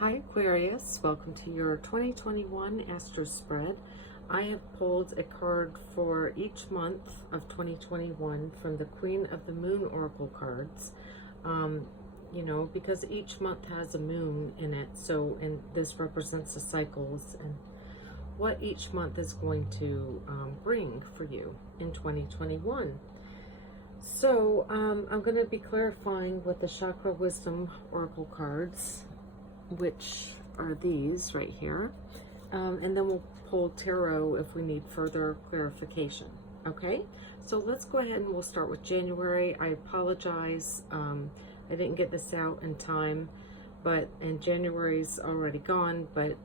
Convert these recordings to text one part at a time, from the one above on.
Hi Aquarius, welcome to your 2021 Astro Spread. I have pulled a card for each month of 2021 from the Queen of the Moon Oracle cards. Because each month has a moon in it, and this represents the cycles and what each month is going to bring for you in 2021. So I'm going to be clarifying with the Chakra Wisdom Oracle cards, which are these right here, and then we'll pull tarot if we need further clarification. Okay, so let's go ahead and we'll start with January. I apologize, I didn't get this out in time, and January's already gone, but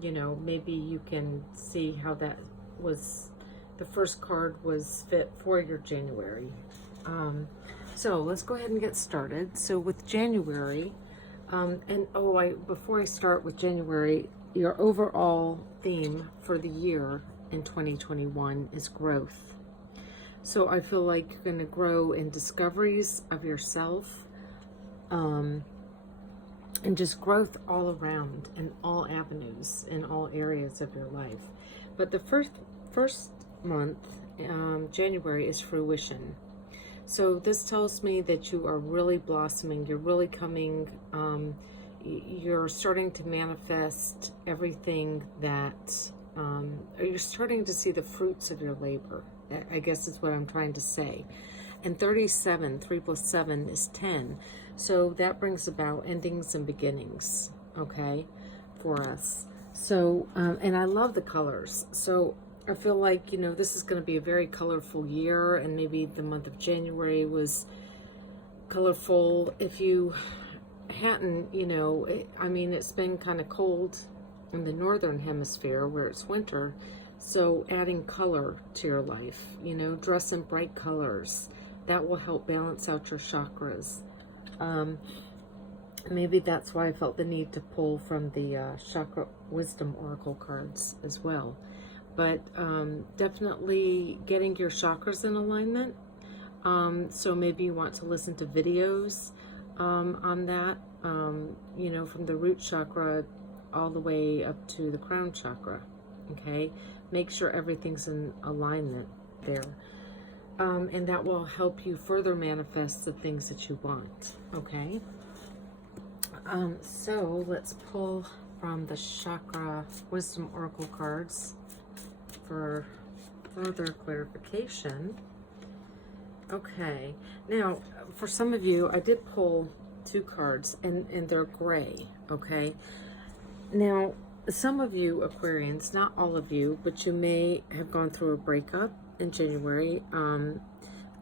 maybe you can see how that was, the first card was fit for your January. So let's go ahead and get started. So with January, before I start with January, your overall theme for the year in 2021 is growth. So I feel like you're going to grow in discoveries of yourself, and just growth all around in all avenues, in all areas of your life. But the first month, January, is fruition. So this tells me that you are really blossoming, you're really coming, you're starting to manifest everything that, or you're starting to see the fruits of your labor, I guess is what I'm trying to say. And 37, 3 plus 7 is 10. So that brings about endings and beginnings, okay, for us. So, and I love the colors. So I feel like, this is going to be a very colorful year, and maybe the month of January was colorful. If you hadn't, it's been kind of cold in the northern hemisphere where it's winter. So adding color to your life, dress in bright colors, that will help balance out your chakras. Maybe that's why I felt the need to pull from the Chakra Wisdom Oracle cards as well. But definitely getting your chakras in alignment. So maybe you want to listen to videos on that, from the root chakra all the way up to the crown chakra. Okay, make sure everything's in alignment there. And that will help you further manifest the things that you want. Okay, so let's pull from the Chakra Wisdom Oracle cards for further clarification. Okay, now for some of you, I did pull 2 cards, and they're gray. Okay, now some of you Aquarians, not all of you, but you may have gone through a breakup in January.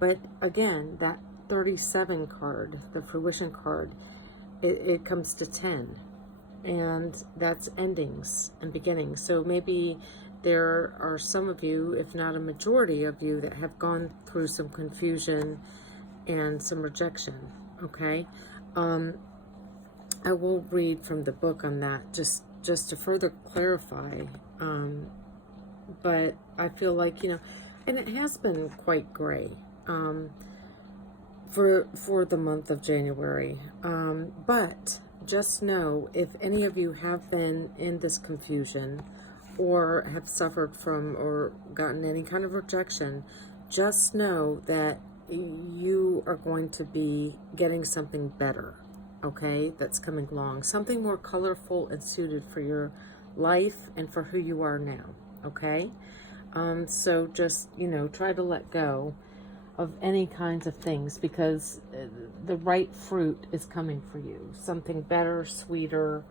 But again, that 37 card, the fruition card, it comes to 10, and that's endings and beginnings. So maybe there are some of you, if not a majority of you, that have gone through some confusion and some rejection. Okay, I will read from the book on that just to further clarify. But I feel like, and it has been quite gray for the month of January. But just know, if any of you have been in this confusion or have suffered from or gotten any kind of rejection, just know that you are going to be getting something better, okay, that's coming along. Something more colorful and suited for your life and for who you are now, okay? So just, try to let go of any kinds of things, because the right fruit is coming for you. Something better, sweeter,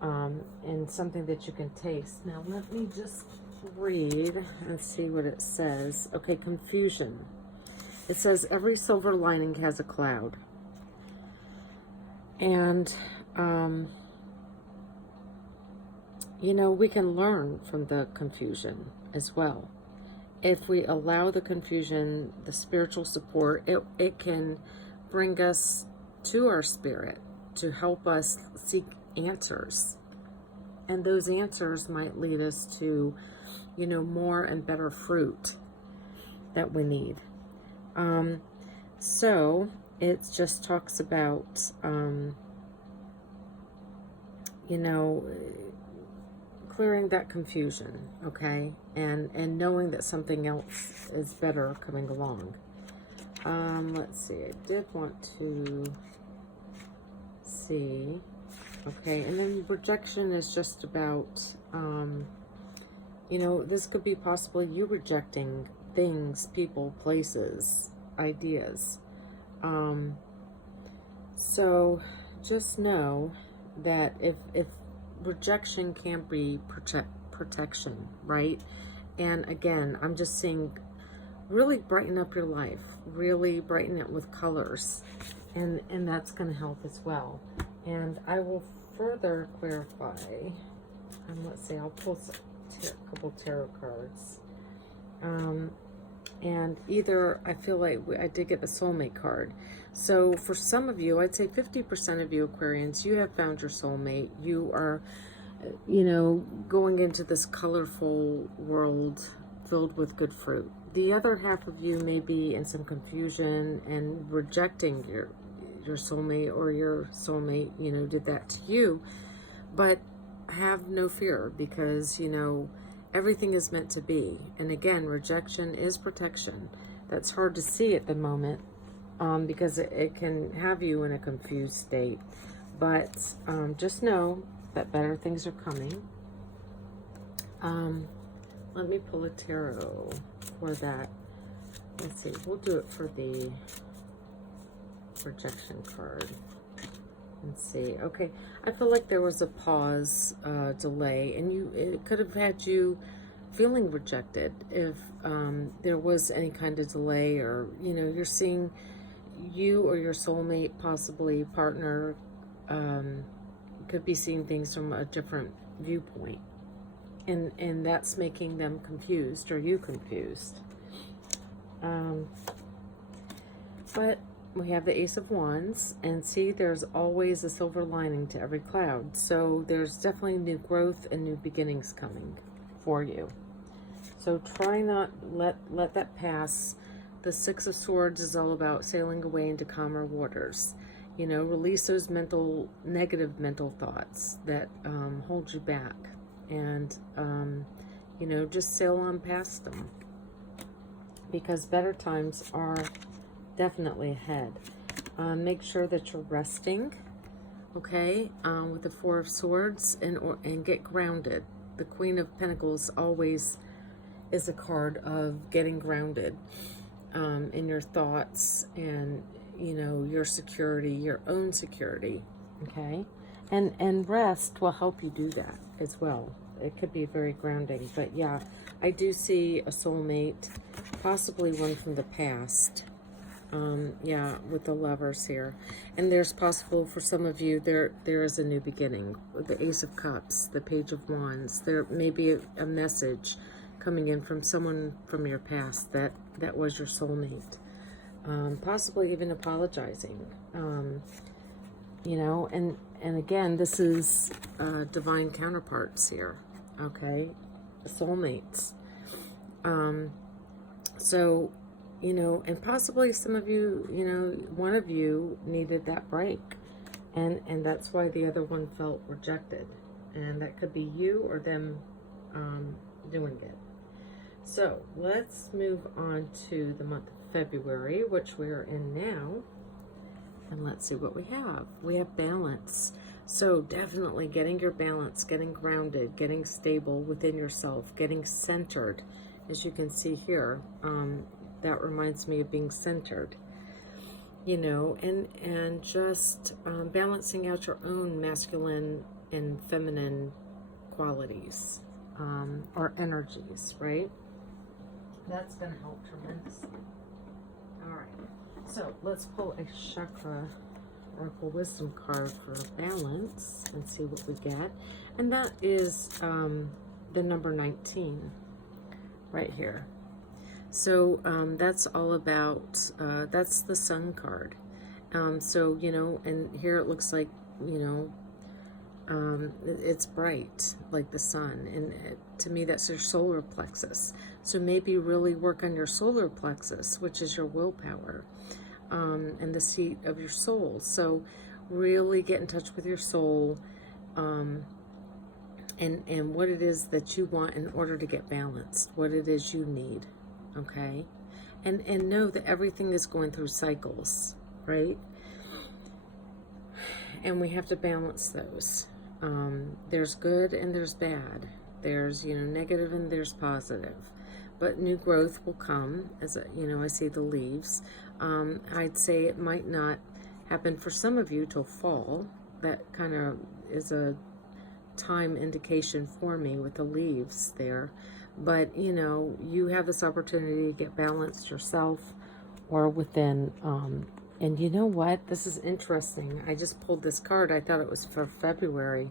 and something that you can taste. Now, let me just read and see what it says. Okay, confusion. It says, every silver lining has a cloud. And, we can learn from the confusion as well. If we allow the confusion, the spiritual support, it can bring us to our spirit to help us seek answers. And those answers might lead us to, more and better fruit that we need. So it just talks about you know, clearing that confusion, okay? And knowing that something else is better coming along. Let's see, I did want to see, okay, and then rejection is just about, you know, this could be possibly you rejecting things, people, places, ideas. So just know that if rejection can be protection, right? And again, I'm just seeing really brighten up your life, really brighten it with colors, and that's going to help as well. And I will further clarify, and let's see, I'll pull a couple tarot cards. And either, I feel like I did get a soulmate card. So for some of you, I'd say 50% of you Aquarians, you have found your soulmate. You are, you know, going into this colorful world filled with good fruit. The other half of you may be in some confusion and rejecting your soulmate, or your soulmate, you know, did that to you. But have no fear, because, you know, everything is meant to be. And again, rejection is protection. That's hard to see at the moment, because it can have you in a confused state. But just know that better things are coming. Let me pull a tarot for that. Let's see, we'll do it for the rejection card. Let's see. Okay, I feel like there was a pause, delay, and it could have had you feeling rejected if there was any kind of delay, or, you know, you're seeing you or your soulmate, possibly partner, could be seeing things from a different viewpoint, and that's making them confused, or you confused. But we have the Ace of Wands, and see, there's always a silver lining to every cloud. So there's definitely new growth and new beginnings coming for you. So try not let that pass. The Six of Swords is all about sailing away into calmer waters. You know, release those negative mental thoughts that hold you back, and you know, just sail on past them, because better times are definitely ahead. Make sure that you're resting, okay, with the Four of Swords, and get grounded. The Queen of Pentacles always is a card of getting grounded in your thoughts, and, you know, your security, your own security, okay? And rest will help you do that as well. It could be very grounding. But yeah, I do see a soulmate, possibly one from the past. Yeah, with the Lovers here. And there's possible for some of you, there is a new beginning. The Ace of Cups, the Page of Wands. There may be a message coming in from someone from your past that was your soulmate. Possibly even apologizing. You know, and again, this is divine counterparts here, okay? Soulmates. So, you know, and possibly some of you, you know, one of you needed that break, and that's why the other one felt rejected, and that could be you or them doing it. So let's move on to the month of February, which we are in now, and let's see what we have. We have balance. So definitely getting your balance, getting grounded, getting stable within yourself, getting centered, as you can see here. That reminds me of being centered, you know, and just balancing out your own masculine and feminine qualities, or energies, right? That's going to help tremendously. All right, so let's pull a chakra oracle wisdom card for balance and see what we get. And that is the number 19 right here. So that's all about, that's the Sun card. So, you know, and here it looks like, you know, it's bright like the sun, and to me that's your solar plexus. So maybe really work on your solar plexus, which is your willpower, and the seat of your soul. So really get in touch with your soul, and what it is that you want in order to get balanced, what it is you need, okay? And know that everything is going through cycles, right? And we have to balance those. There's good and there's bad. There's, negative and there's positive. But new growth will come as, I see the leaves. I'd say it might not happen for some of you till fall. That kind of is a time indication for me with the leaves there. But, you have this opportunity to get balanced yourself or within. And you know what? This is interesting. I just pulled this card. I thought it was for February,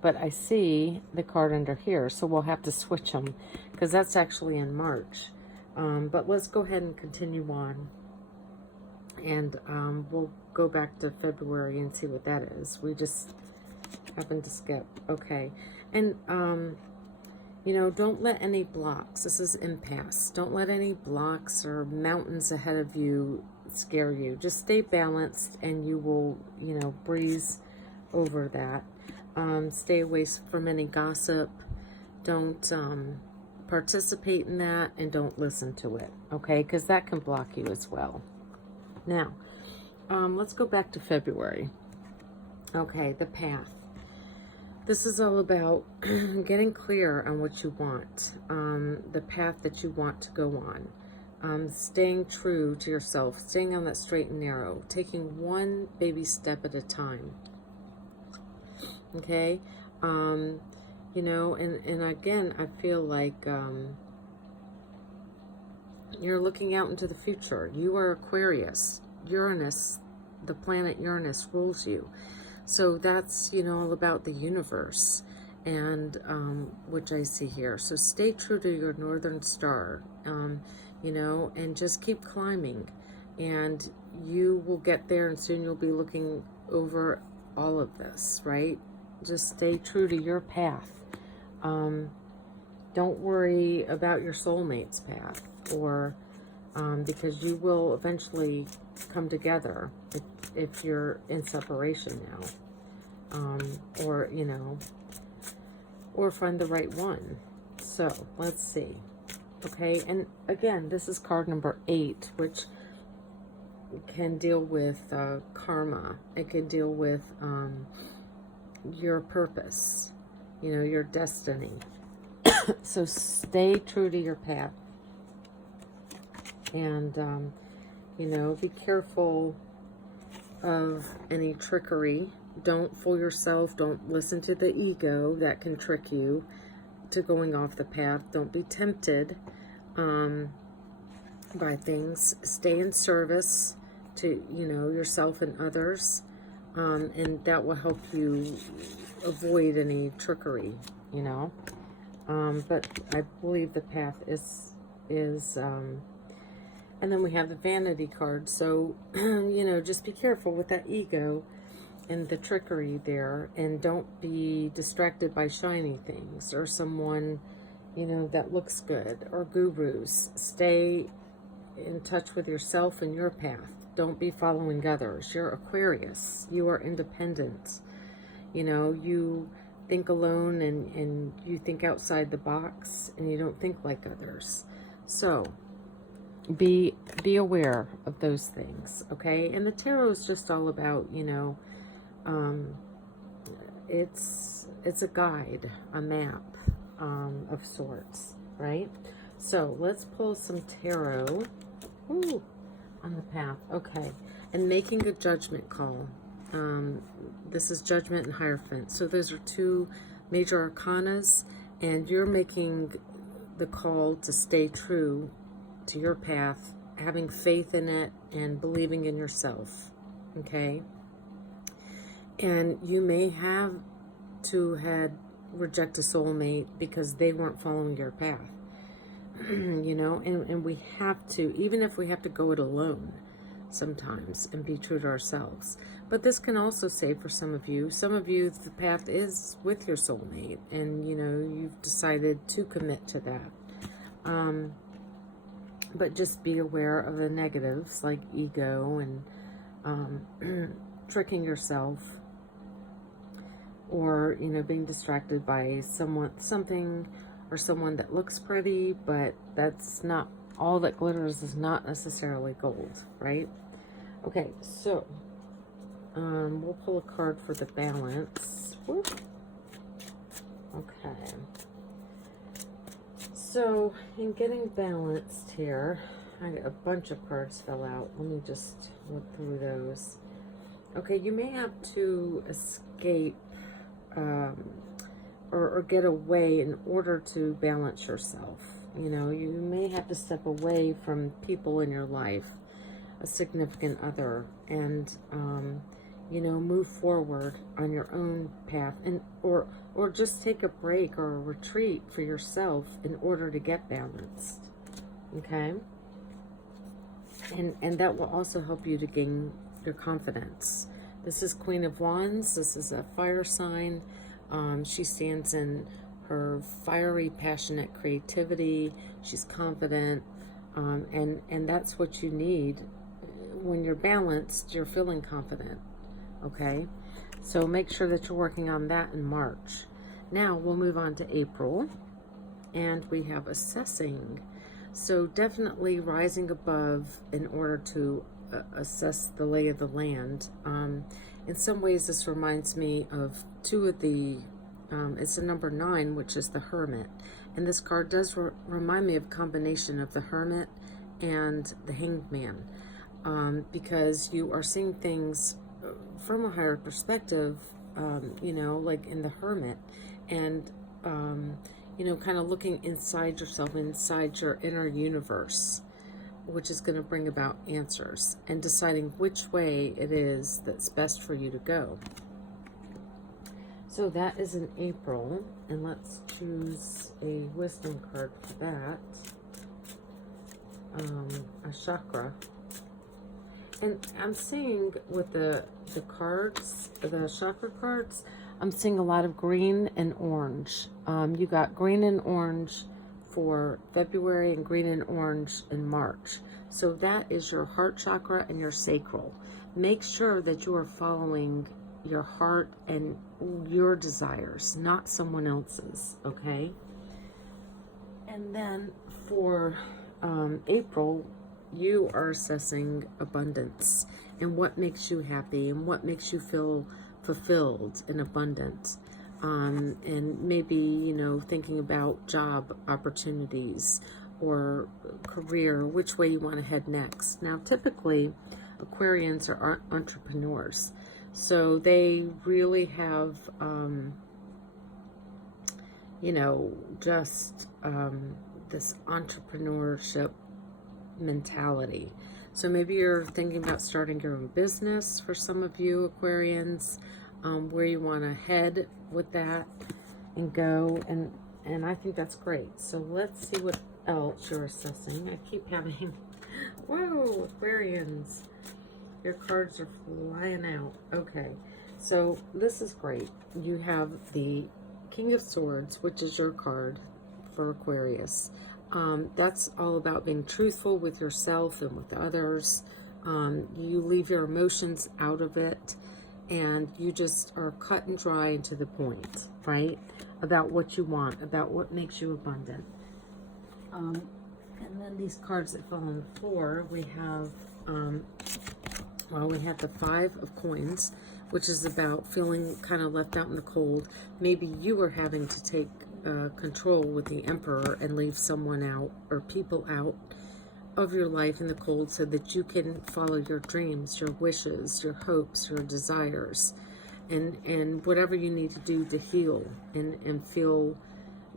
but I see the card under here. So we'll have to switch them because that's actually in March. But let's go ahead and continue on. And we'll go back to February and see what that is. We just happened to skip. Okay. And, don't let any blocks, this is impasse, don't let any blocks or mountains ahead of you scare you. Just stay balanced and you will, breeze over that. Stay away from any gossip. Don't participate in that and don't listen to it, okay? Because that can block you as well. Now, let's go back to February. Okay, the path. This is all about getting clear on what you want, the path that you want to go on, staying true to yourself, staying on that straight and narrow, taking one baby step at a time. Okay? And again, I feel like you're looking out into the future. You are Aquarius. Uranus, the planet Uranus rules you. So that's, all about the universe, and which I see here. So stay true to your northern star, and just keep climbing. And you will get there, and soon you'll be looking over all of this, right? Just stay true to your path. Don't worry about your soulmate's path, or because you will eventually come together if you're in separation now, or find the right one. So let's see. Okay, and again, this is card number 8, which can deal with karma. It can deal with your purpose, your destiny. So stay true to your path, and be careful of any trickery. Don't fool yourself. Don't listen to the ego that can trick you to going off the path. Don't be tempted by things. Stay in service to yourself and others, and that will help you avoid any trickery. But I believe the path is and then we have the vanity card. So, just be careful with that ego and the trickery there. And don't be distracted by shiny things or someone, that looks good, or gurus. Stay in touch with yourself and your path. Don't be following others. You're Aquarius. You are independent. You think alone and you think outside the box and you don't think like others. So, be aware of those things, okay? And the tarot is just all about, it's a guide, a map of sorts, right? So let's pull some tarot. Ooh, on the path, okay. And making a judgment call. This is Judgment and Hierophant. So those are 2 major arcanas, and you're making the call to stay true to your path, having faith in it and believing in yourself, okay? And you may have to reject a soulmate because they weren't following your path, and we have to, even if we have to go it alone sometimes and be true to ourselves. But this can also say for some of you, the path is with your soulmate, and you've decided to commit to that. But just be aware of the negatives like ego and tricking yourself, or, you know, being distracted by something or someone that looks pretty, but that's not all that glitters is not necessarily gold, right? Okay, so we'll pull a card for the balance. Whoop. Okay. So in getting balanced here, a bunch of cards fell out. Let me just look through those. Okay, you may have to escape or get away in order to balance yourself. You know, you may have to step away from people in your life, a significant other, and you know, move forward on your own path, and or just take a break or a retreat for yourself in order to get balanced. Okay, and that will also help you to gain your confidence. This is Queen of Wands. This is a fire sign. She stands in her fiery, passionate creativity. She's confident, and that's what you need. When you're balanced, you're feeling confident, okay? So make sure that you're working on that in March. Now we'll move on to April, and we have assessing. So definitely rising above in order to assess the lay of the land. In some ways, this reminds me of two of the, it's the number 9, which is the Hermit. And this card does remind me of a combination of the Hermit and the Hanged Man. Because you are seeing things from a higher perspective, you know, like in the Hermit, and, you know, kind of looking inside yourself, inside your inner universe, which is going to bring about answers and deciding which way it is that's best for you to go. So that is in April, and let's choose a wisdom card for that. A chakra. And I'm seeing with the cards, the chakra cards, I'm seeing a lot of green and orange. You got green and orange for February and green and orange in March. So that is your heart chakra and your sacral. Make sure that you are following your heart and your desires, not someone else's, okay? And then for April, you are assessing abundance and what makes you happy and what makes you feel fulfilled and abundant. And maybe, you know, thinking about job opportunities or career, which way you want to head next. Now, typically, Aquarians are entrepreneurs. So they really have, you know, just this entrepreneurship mentality. So maybe you're thinking about starting your own business for some of you Aquarians, where you want to head with that and go, and I think that's great. So let's see what else you're assessing. I keep having, whoa, Aquarians, your cards are flying out. Okay, so this is great. You have the King of Swords, which is your card for Aquarius. That's all about being truthful with yourself and with others. You leave your emotions out of it, and you just are cut and dry and to the point, right? About what you want, about what makes you abundant. And then these cards that fall on the floor, we have, well, we have the 5 of Coins, which is about feeling kind of left out in the cold. Maybe you are having to take control with the Emperor and leave someone out or people out of your life in the cold so that you can follow your dreams, your wishes, your hopes, your desires, and whatever you need to do to heal and feel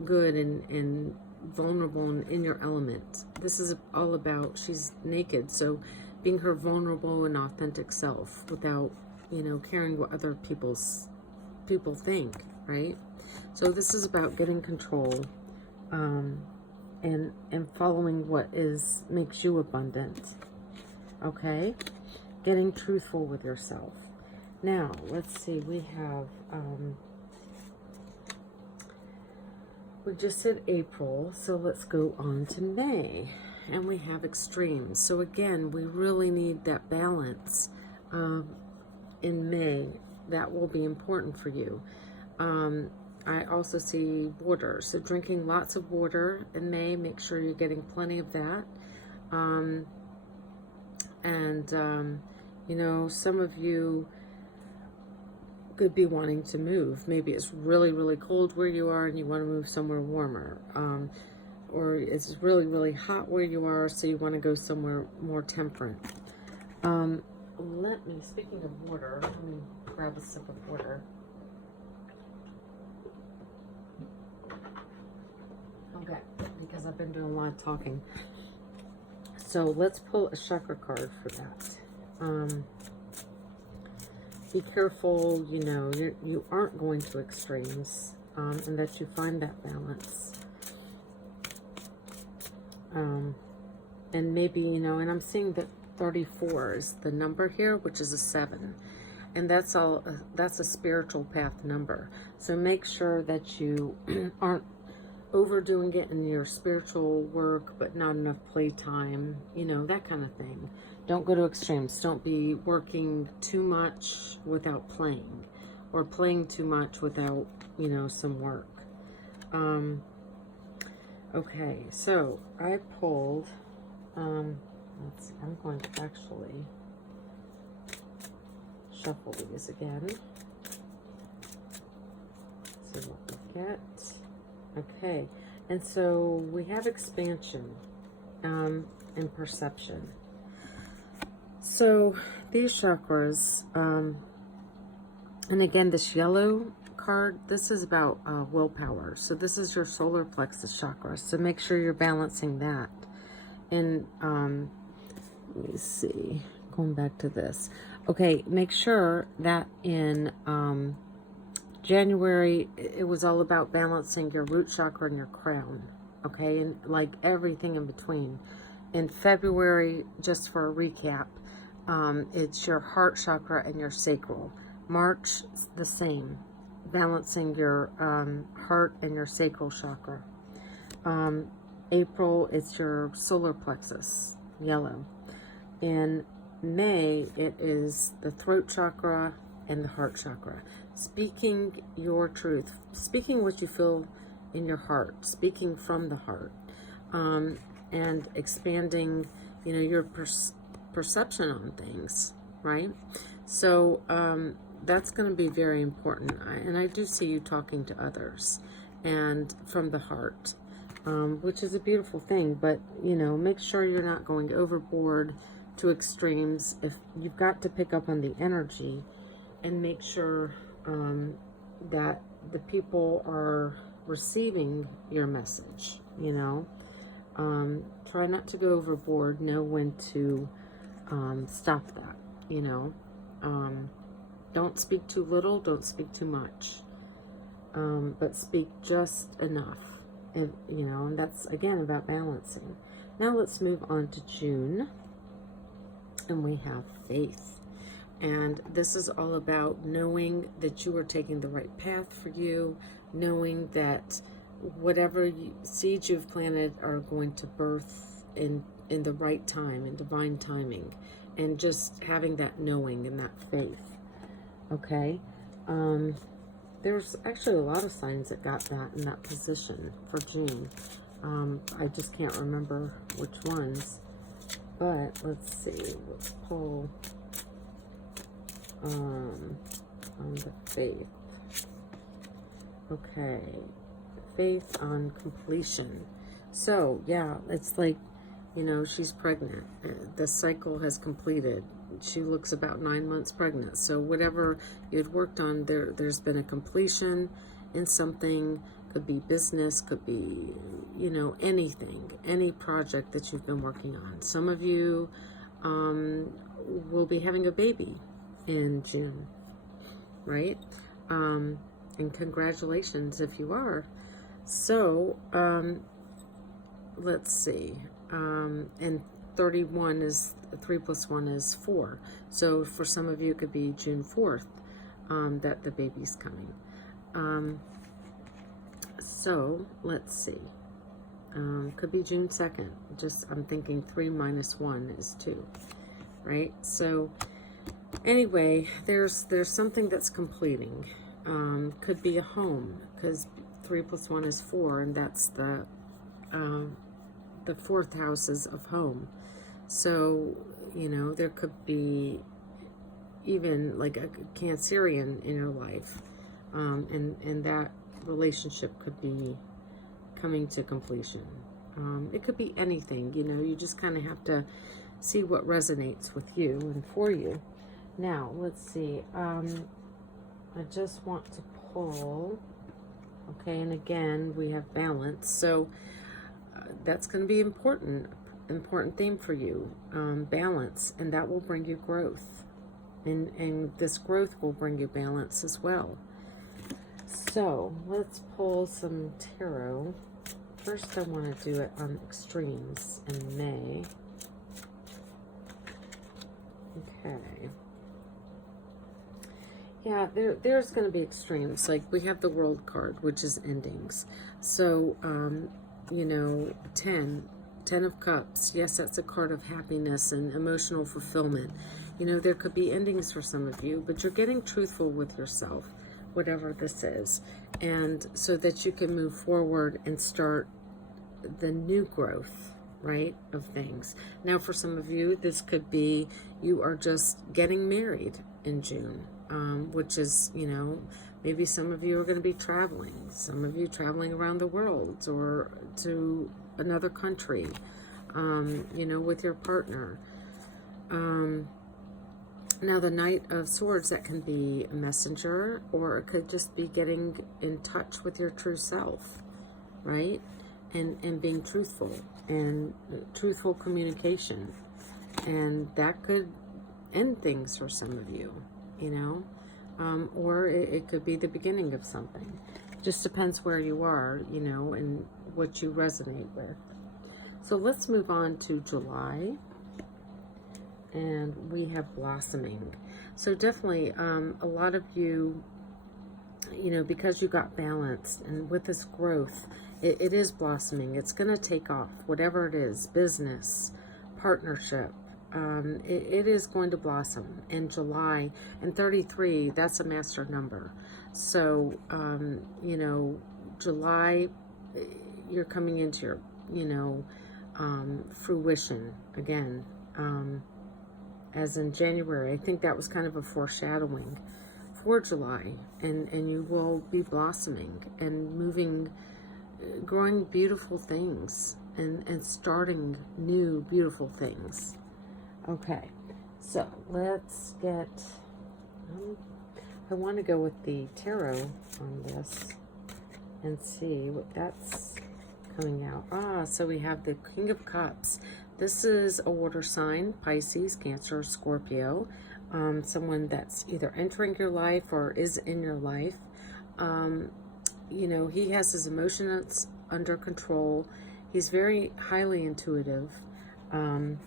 good and vulnerable and in your element. This is all about, she's naked, so being her vulnerable and authentic self without, you know, caring what other people think, right? So this is about getting control, and following what makes you abundant. Okay, getting truthful with yourself. Now let's see. We have we just said April, so let's go on to May, and we have extremes. So again, we really need that balance in May. That will be important for you. I also see water. So drinking lots of water in May. Make sure you're getting plenty of that. You know, some of you could be wanting to move. Maybe it's really, really cold where you are and you want to move somewhere warmer. Or it's really, really hot where you are, so you want to go somewhere more temperate. Speaking of water, let me grab a sip of water. Okay, because I've been doing a lot of talking. So let's pull a chakra card for that. Be careful, you know, you aren't going to extremes, and that you find that balance. And maybe, you know, and I'm seeing that 34 is the number here, which is a 7. And that's a spiritual path number. So make sure that you aren't overdoing it in your spiritual work, but not enough playtime, you know, that kind of thing. Don't go to extremes. Don't be working too much without playing, or playing too much without, you know, some work. Okay, so I pulled, let's see, I'm going to actually shuffle these again. See what we get. Okay, and so we have expansion and perception. So these chakras, and again, this yellow card, this is about willpower. So this is your solar plexus chakra. So make sure you're balancing that. And let me see, going back to this. Okay, make sure that in January, it was all about balancing your root chakra and your crown. Okay, and like everything in between. In February, just for a recap, it's your heart chakra and your sacral. March, the same, balancing your heart and your sacral chakra. April, it's your solar plexus, yellow. In May, it is the throat chakra and the heart chakra. Speaking your truth, speaking what you feel in your heart, speaking from the heart, and expanding, you know, your perception on things, right? So that's going to be very important. And I do see you talking to others and from the heart, which is a beautiful thing. But, you know, make sure you're not going overboard to extremes. If you've got to pick up on the energy and make sure that the people are receiving your message, you know. Try not to go overboard. Know when to stop that, you know. Don't speak too little, don't speak too much, but speak just enough. And, you know, and that's, again, about balancing. Now let's move on to June. And we have faith. And this is all about knowing that you are taking the right path for you, knowing that whatever seeds you've planted are going to birth in the right time, in divine timing, and just having that knowing and that faith. Okay? There's actually a lot of signs that got that in that position for June. I just can't remember which ones. But let's see, let's pull on the faith. Okay, faith on completion. So yeah, it's like, you know, she's pregnant. The cycle has completed. She looks about 9 months pregnant. So whatever you had worked on, there's been a completion in something. Could be business, could be, you know, anything, any project that you've been working on. Some of you will be having a baby in June, right? And congratulations if you are. So, let's see. And 31 is 3 plus 1 is 4. So for some of you, it could be June 4th that the baby's coming. So let's see. Could be June 2nd. Just, I'm thinking 3 minus 1 is 2, right? So anyway, there's something that's completing, Could be a home, because 3 plus 1 is 4, and that's the 4th houses of home. So, you know, there could be even like a Cancerian in your life, and that relationship could be coming to completion. It could be anything, you know, you just kind of have to see what resonates with you and for you. Now, let's see. I just want to pull. Okay, and again, we have balance. So that's going to be important theme for you. Balance, and that will bring you growth. And this growth will bring you balance as well. So let's pull some tarot. First, I want to do it on extremes in May. Okay. Yeah, there's going to be extremes. Like, we have the World card, which is endings. So, you know, 10 of Cups. Yes, that's a card of happiness and emotional fulfillment. You know, there could be endings for some of you, but you're getting truthful with yourself, whatever this is, and so that you can move forward and start the new growth, right, of things. Now, for some of you, this could be you are just getting married in June, which is, you know, maybe some of you are going to be traveling, some of you traveling around the world or to another country, you know, with your partner. Now, the Knight of Swords, that can be a messenger, or it could just be getting in touch with your true self, right? And being truthful, and truthful communication. And that could end things for some of you, you know? Or it could be the beginning of something. Just depends where you are, you know, and what you resonate with. So let's move on to July. And we have blossoming. So definitely, a lot of you, you know, because you got balanced, and with this growth, it is blossoming. It's going to take off, whatever it is, business, partnership. It is going to blossom in July. And 33, that's a master number. So, you know, July, you're coming into your, you know, fruition again. As in January, I think that was kind of a foreshadowing for July, and you will be blossoming and moving, growing beautiful things, and starting new beautiful things. Okay, so let's get, I want to go with the tarot on this and see what that's coming out. So we have the King of Cups. This is a water sign, Pisces, Cancer, Scorpio. Someone that's either entering your life or is in your life. You know, he has his emotions under control. He's very highly intuitive. And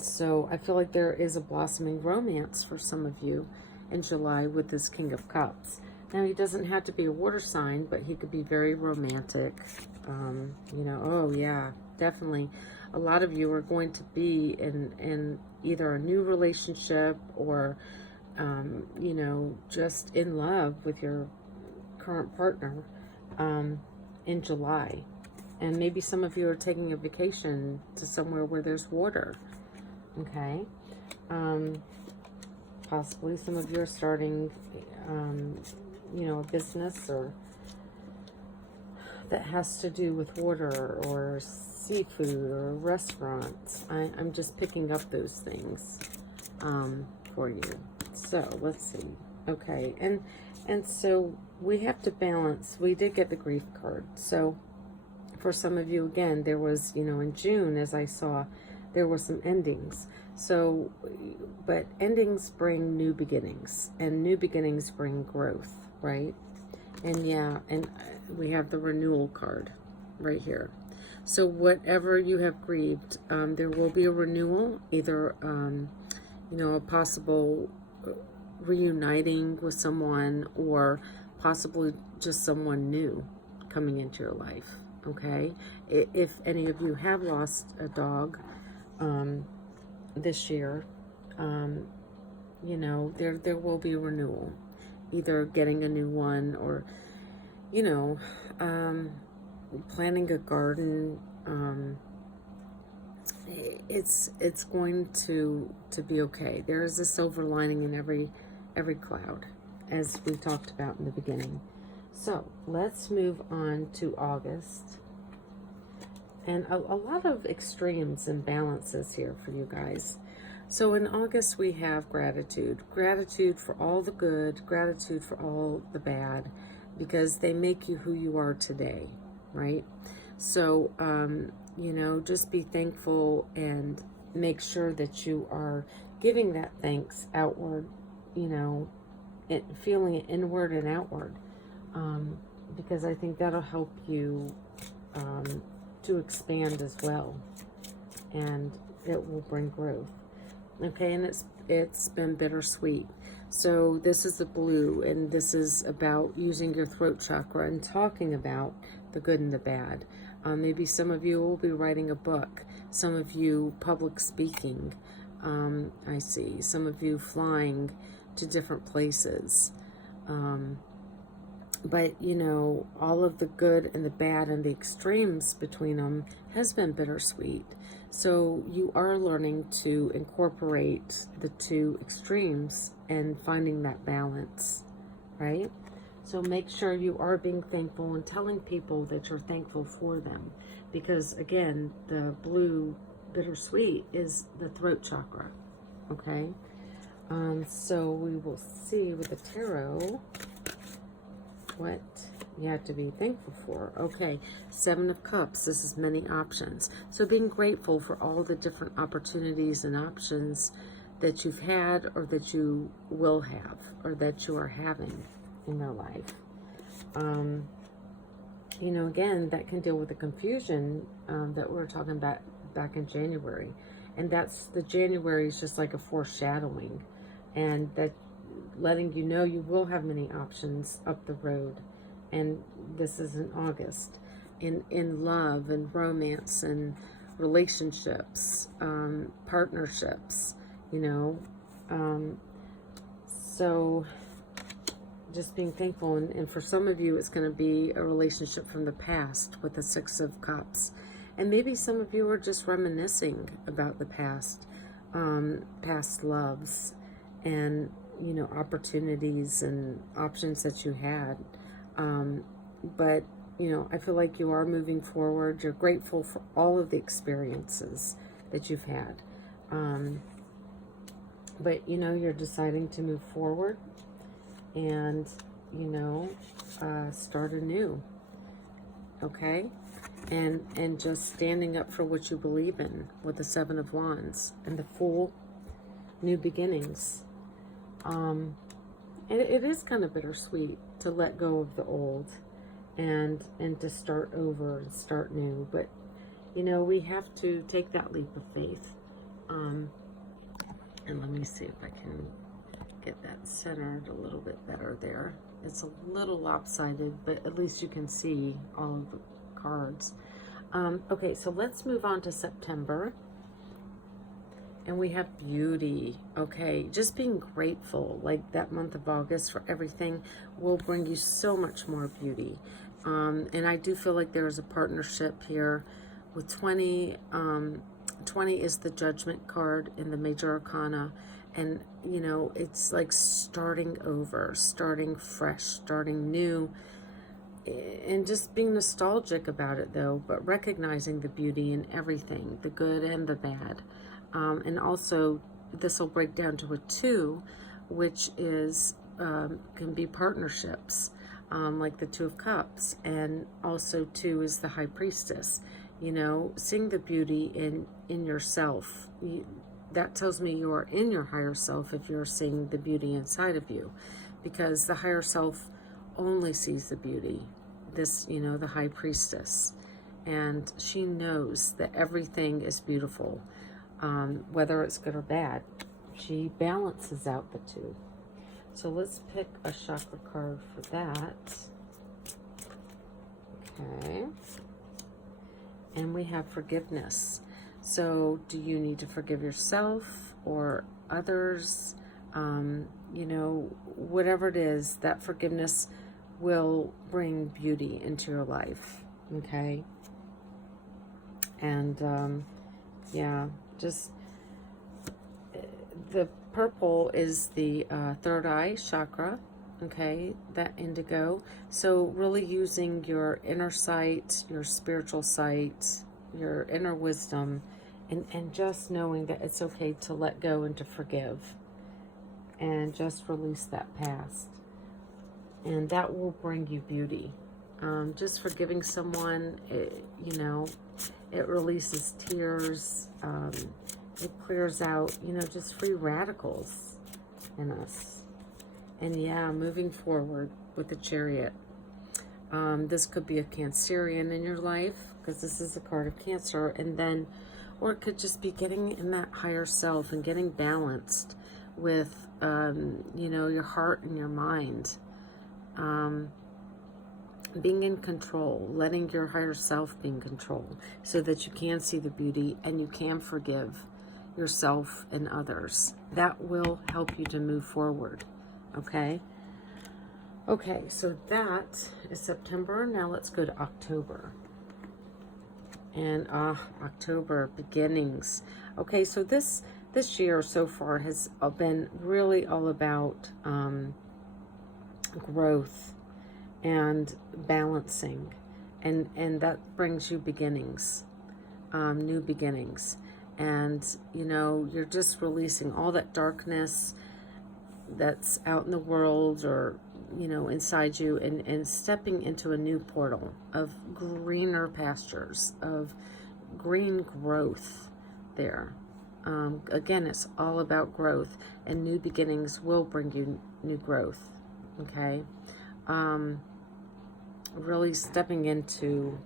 so I feel like there is a blossoming romance for some of you in July with this King of Cups. Now, he doesn't have to be a water sign, but he could be very romantic. You know, oh yeah, definitely. A lot of you are going to be in either a new relationship or, you know, just in love with your current partner in July. And maybe some of you are taking a vacation to somewhere where there's water. Okay. Possibly some of you are starting, you know, a business or that has to do with water or seafood or restaurants. I'm just picking up those things for you. So let's see. Okay, and so we have to balance. We did get the grief card. So for some of you, again, there was, you know, in June, as I saw, there were some endings. So, but endings bring new beginnings, and new beginnings bring growth, right? And yeah, and we have the renewal card right here. So whatever you have grieved, there will be a renewal, either, you know, a possible reuniting with someone, or possibly just someone new coming into your life, okay? If any of you have lost a dog this year, you know, there will be a renewal. either getting a new one or, you know, planting a garden. It's going to be okay. There is a silver lining in every cloud, as we talked about in the beginning. So let's move on to August. And a lot of extremes and balances here for you guys. So in August, we have gratitude. Gratitude for all the good, gratitude for all the bad, because they make you who you are today, right? So, you know, just be thankful and make sure that you are giving that thanks outward, you know, feeling it inward and outward, because I think that'll help you to expand as well, and it will bring growth. Okay, and it's been bittersweet. So this is the blue, and this is about using your throat chakra and talking about the good and the bad. Maybe some of you will be writing a book. Some of you public speaking. I see. Some of you flying to different places. But, you know, all of the good and the bad and the extremes between them has been bittersweet. So you are learning to incorporate the two extremes and finding that balance, right? So make sure you are being thankful and telling people that you're thankful for them. Because, again, the blue bittersweet is the throat chakra, okay? So we will see with the tarot what you have to be thankful for. Okay, 7 of Cups. This is many options. So being grateful for all the different opportunities and options that you've had or that you will have or that you are having in your life. You know, again, that can deal with the confusion that we were talking about back in January. And that's the January is just like a foreshadowing, and that letting you know you will have many options up the road. And this is in August, in love and romance and relationships, partnerships, you know. So just being thankful, and for some of you it's going to be a relationship from the past with the 6 of Cups, and maybe some of you are just reminiscing about the past loves and, you know, opportunities and options that you had. But, you know, I feel like you are moving forward. You're grateful for all of the experiences that you've had. But, you know, you're deciding to move forward and, you know, start anew. Okay? And just standing up for what you believe in with the 7 of Wands and the Fool, new beginnings. And it is kind of bittersweet to let go of the old and to start over and start new. But, you know, we have to take that leap of faith. And let me see if I can get that centered a little bit better there. It's a little lopsided, but at least you can see all of the cards. Okay, so let's move on to September. And we have beauty. Okay, just being grateful, like that month of August, for everything will bring you so much more beauty. And I do feel like there is a partnership here with 20. 20 is the Judgment card in the Major Arcana. And, you know, it's like starting over, starting fresh, starting new. And just being nostalgic about it, though, but recognizing the beauty in everything, the good and the bad. And also, this will break down to a 2, which is can be partnerships, like the 2 of Cups. And also, 2 is the High Priestess. You know, seeing the beauty in yourself. That tells me you are in your higher self if you're seeing the beauty inside of you. Because the higher self only sees the beauty. This, you know, the High Priestess. And she knows that everything is beautiful. Whether it's good or bad. She balances out the 2. So let's pick a chakra card for that. Okay. And we have forgiveness. So do you need to forgive yourself or others? you know, whatever it is, that forgiveness will bring beauty into your life. Okay. And yeah, just the purple is the third eye chakra. Okay, that indigo. So really using your inner sight, your spiritual sight, your inner wisdom, and just knowing that it's okay to let go and to forgive and just release that past. And that will bring you beauty. Just forgiving someone, you know, it releases tears. It clears out, you know, just free radicals in us. And yeah, moving forward with the Chariot. This could be a Cancerian in your life, because this is a card of Cancer. And then, or it could just be getting in that higher self and getting balanced with, you know, your heart and your mind. Being in control, letting your higher self be in control so that you can see the beauty and you can forgive yourself and others. That will help you to move forward. Okay? Okay, so that is September. Now let's go to October. And October, beginnings. Okay, so this year so far has been really all about growth and balancing, and that brings you beginnings, new beginnings. And you know, you're just releasing all that darkness that's out in the world, or you know, inside you, and stepping into a new portal of greener pastures, of green growth there. Again, it's all about growth, and new beginnings will bring you new growth. Okay. Really stepping into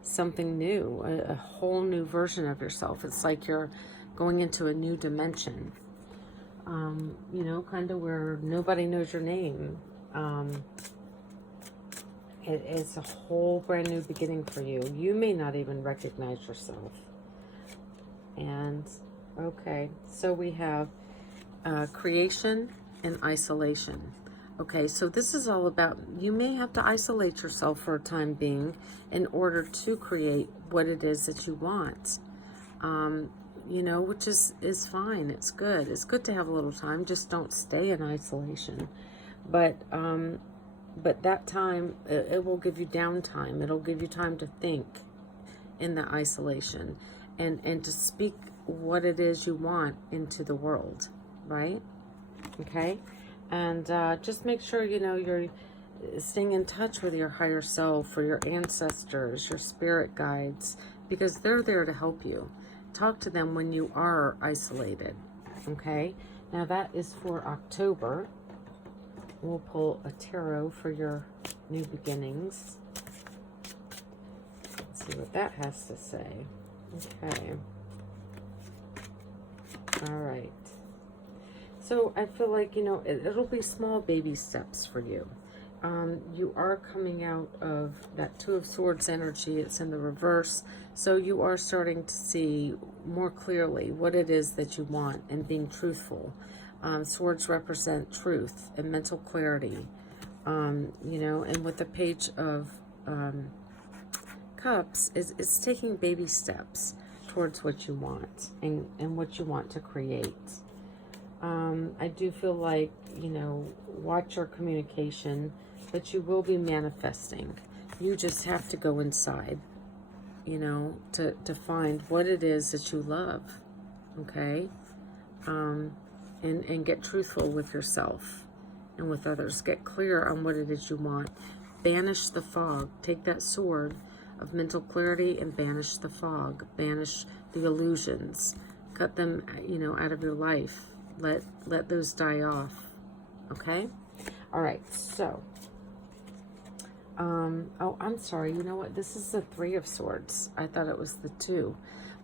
something new, a whole new version of yourself. It's like you're going into a new dimension, you know, kind of where nobody knows your name. It's a whole brand new beginning for you. You may not even recognize yourself. And okay, so we have creation and isolation. Okay, so this is all about, you may have to isolate yourself for a time being in order to create what it is that you want. You know, which is fine. It's good. It's good to have a little time. Just don't stay in isolation. But that time, it will give you downtime. It'll give you time to think in the isolation and to speak what it is you want into the world, right? Okay? And just make sure, you know, you're staying in touch with your higher self or your ancestors, your spirit guides, because they're there to help you. Talk to them when you are isolated, okay? Now that is for October. We'll pull a tarot for your new beginnings. Let's see what that has to say. Okay. All right. So I feel like, you know, it'll be small baby steps for you. You are coming out of that Two of Swords energy. It's in the reverse. So you are starting to see more clearly what it is that you want and being truthful. Swords represent truth and mental clarity. You know, and with the Page of Cups, it's taking baby steps towards what you want and what you want to create. I do feel like, you know, watch your communication, but you will be manifesting. You just have to go inside, you know, to find what it is that you love, okay? And get truthful with yourself and with others. Get clear on what it is you want. Banish the fog. Take that sword of mental clarity and banish the fog. Banish the illusions. Cut them, you know, out of your life. Let those die off. Okay? All right, so oh, I'm sorry. You know what? This is the Three of Swords. I thought it was the two.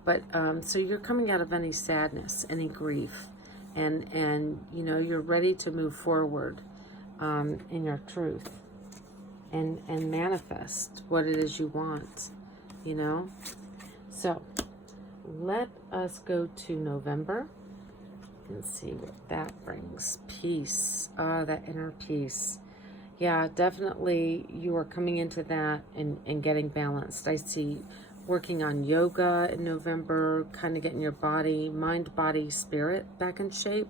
But so you're coming out of any sadness, any grief, and you know, you're ready to move forward in your truth and manifest what it is you want, you know? So let us go to November. and see what that brings. Peace. That inner peace. Yeah, definitely you are coming into that and getting balanced. I see working on yoga in November, kind of getting your body, mind, body, spirit back in shape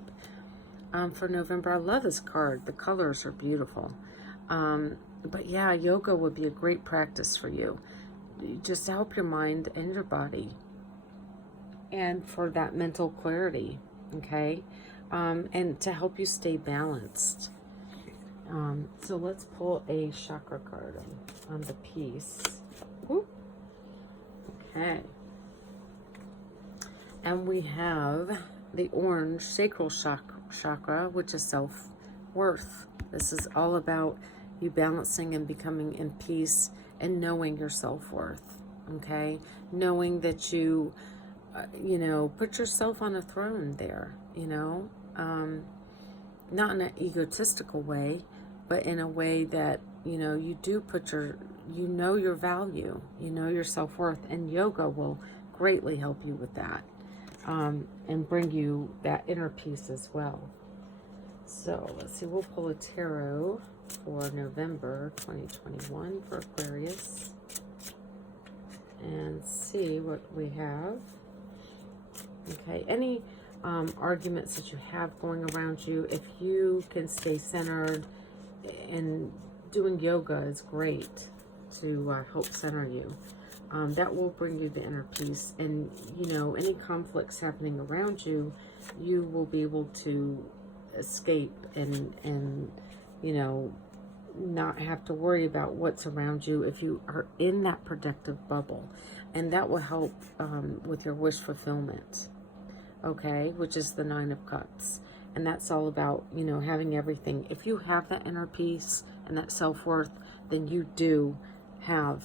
for November. I love this card. The colors are beautiful. But yeah, yoga would be a great practice for you. Just to help your mind and your body. And for that mental clarity, okay? And to help you stay balanced. So let's pull a chakra card on the piece. Whoop. Okay. And we have the orange sacral chakra, which is self-worth. This is all about you balancing and becoming in peace and knowing your self-worth, okay? Knowing that you, put yourself on a throne there, not in an egotistical way, but in a way that, you do put your value, your self-worth, and yoga will greatly help you with that, and bring you that inner peace as well. So let's see, we'll pull a tarot for November 2021 for Aquarius and see what we have. Okay, any arguments that you have going around you, if you can stay centered, and doing yoga is great to help center you. That will bring you the inner peace, and any conflicts happening around you, you will be able to escape and not have to worry about what's around you if you are in that protective bubble, and that will help with your wish fulfillment, okay, which is the 9 of Cups. And that's all about, having everything. If you have that inner peace and that self-worth, then you do have,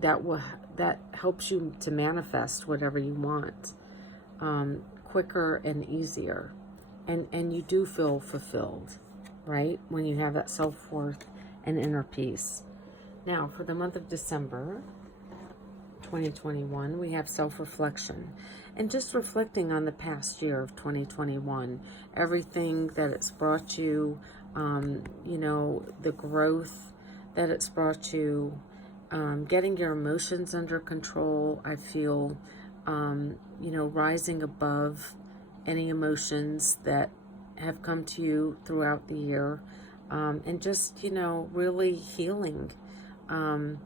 that helps you to manifest whatever you want quicker and easier. And you do feel fulfilled, right? When you have that self-worth and inner peace. Now, for the month of December 2021, we have self-reflection. And just reflecting on the past year of 2021, everything that it's brought you, the growth that it's brought you, getting your emotions under control. I feel, rising above any emotions that have come to you throughout the year, and just, really healing from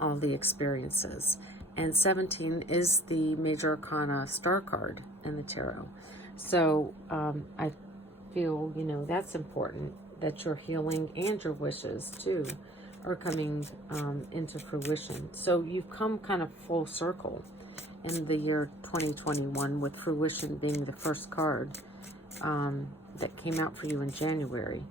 all the experiences. And 17 is the major arcana star card in the tarot. So I feel, that's important, that your healing and your wishes too are coming into fruition. So you've come kind of full circle in the year 2021, with fruition being the first card that came out for you in January.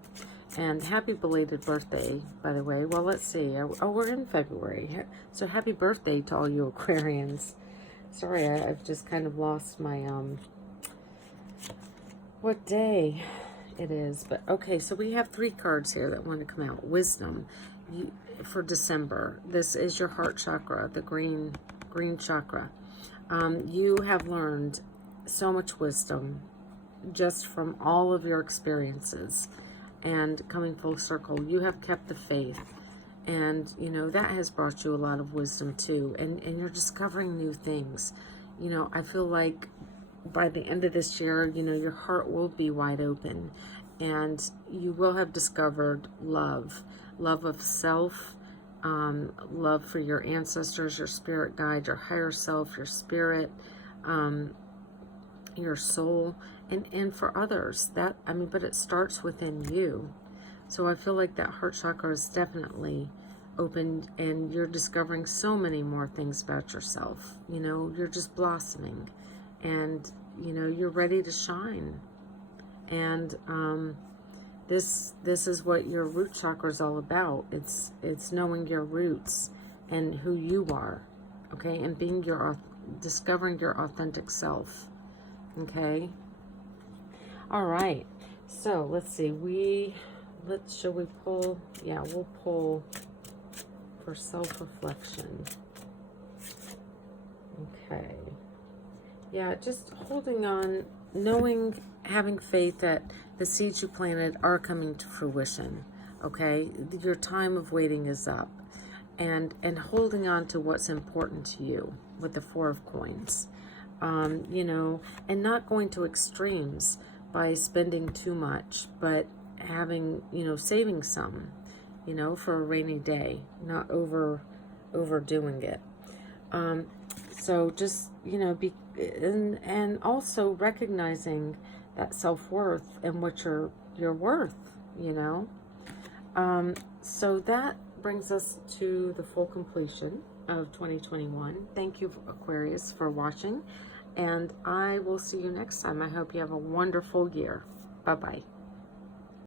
And happy belated birthday, by the way. Well, let's see. Oh, we're in February. So happy birthday to all you Aquarians. Sorry, I've just kind of lost my, what day it is. But okay, so we have 3 cards here that want to come out. Wisdom for December. This is your heart chakra, the green chakra. You have learned so much wisdom just from all of your experiences. And coming full circle, you have kept the faith, and that has brought you a lot of wisdom too, and you're discovering new things. I feel like by the end of this year, your heart will be wide open, and you will have discovered love of self, love for your ancestors, your spirit guide, your higher self, your spirit, your soul, and for others. But it starts within you. So I feel like that heart chakra is definitely opened, and you're discovering so many more things about yourself. You're just blossoming, and you're ready to shine. And this is what your root chakra is all about. It's knowing your roots and who you are, okay, and being discovering your authentic self. Okay. All right. So let's see. Shall we pull? Yeah, we'll pull for self-reflection. Okay. Yeah, just holding on, knowing, having faith that the seeds you planted are coming to fruition. Okay, your time of waiting is up, and holding on to what's important to you with the Four of Coins. You know, and not going to extremes by spending too much, but having, you know, saving some, you know, for a rainy day, not overdoing it. So just, you know, and also recognizing that self-worth and what you're worth, you know. So that brings us to the full completion of 2021. Thank you, Aquarius, for watching, and I will see you next time. I hope you have a wonderful year. Bye-bye.